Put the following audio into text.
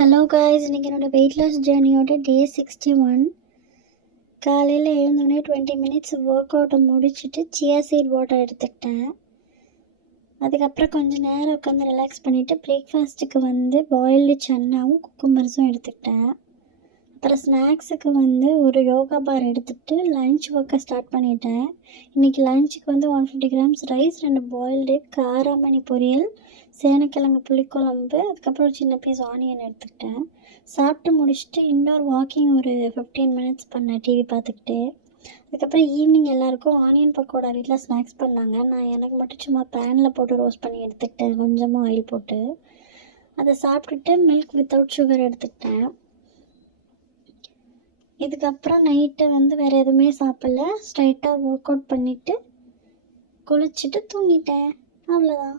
Hello guys, இன்றைக்கி என்னோடய weight loss ஜேர்னியோட டே 61. காலையில் எழுந்தோடனே 20 மினிட்ஸ் ஒர்க் அவுட்டை முடிச்சுட்டு சியா சீட் வாட்டர் எடுத்துக்கிட்டேன். அதுக்கப்புறம் கொஞ்சம் நேரம் உட்காந்து ரிலாக்ஸ் பண்ணிவிட்டு பிரேக்ஃபாஸ்ட்டுக்கு பாயில்டு சன்னாவும் குக்கும்பர்ஸும் எடுத்துக்கிட்டேன். அப்புறம் ஸ்நாக்ஸுக்கு ஒரு யோகா பார் எடுத்துகிட்டு லன்ச் ஒர்க்கை ஸ்டார்ட் பண்ணிட்டேன். இன்றைக்கி லன்ச்சுக்கு 150 கிராம்ஸ் ரைஸ், 2 பாயில்டு காராமணி பொரியல், சேனக்கிழங்கு புளிக்குழம்பு, அதுக்கப்புறம் ஒரு சின்ன பீஸ் ஆனியன் எடுத்துக்கிட்டேன். சாப்பிட்டு முடிச்சுட்டு இன்டோர் வாக்கிங் ஒரு 15 மினிட்ஸ் பண்ணேன் டிவி பார்த்துக்கிட்டு. அதுக்கப்புறம் ஈவினிங் எல்லாேருக்கும் ஆனியன் பக்கோடா வீட்டில் ஸ்நாக்ஸ் பண்ணாங்க. நான் எனக்கு மட்டும் சும்மா பேனில் போட்டு ரோஸ்ட் பண்ணி எடுத்துக்கிட்டேன், கொஞ்சமாக ஆயில் போட்டு. அதை சாப்பிட்டுட்டு மில்க் வித்தவுட் சுகர் எடுத்துக்கிட்டேன். இதுக்கப்புறம் நைட்டு வேறு எதுவுமே சாப்பிடல. ஸ்ட்ரைட்டாக ஒர்க் அவுட் பண்ணிவிட்டு குளிச்சுட்டு தூங்கிட்டேன். அவ்வளோதான்.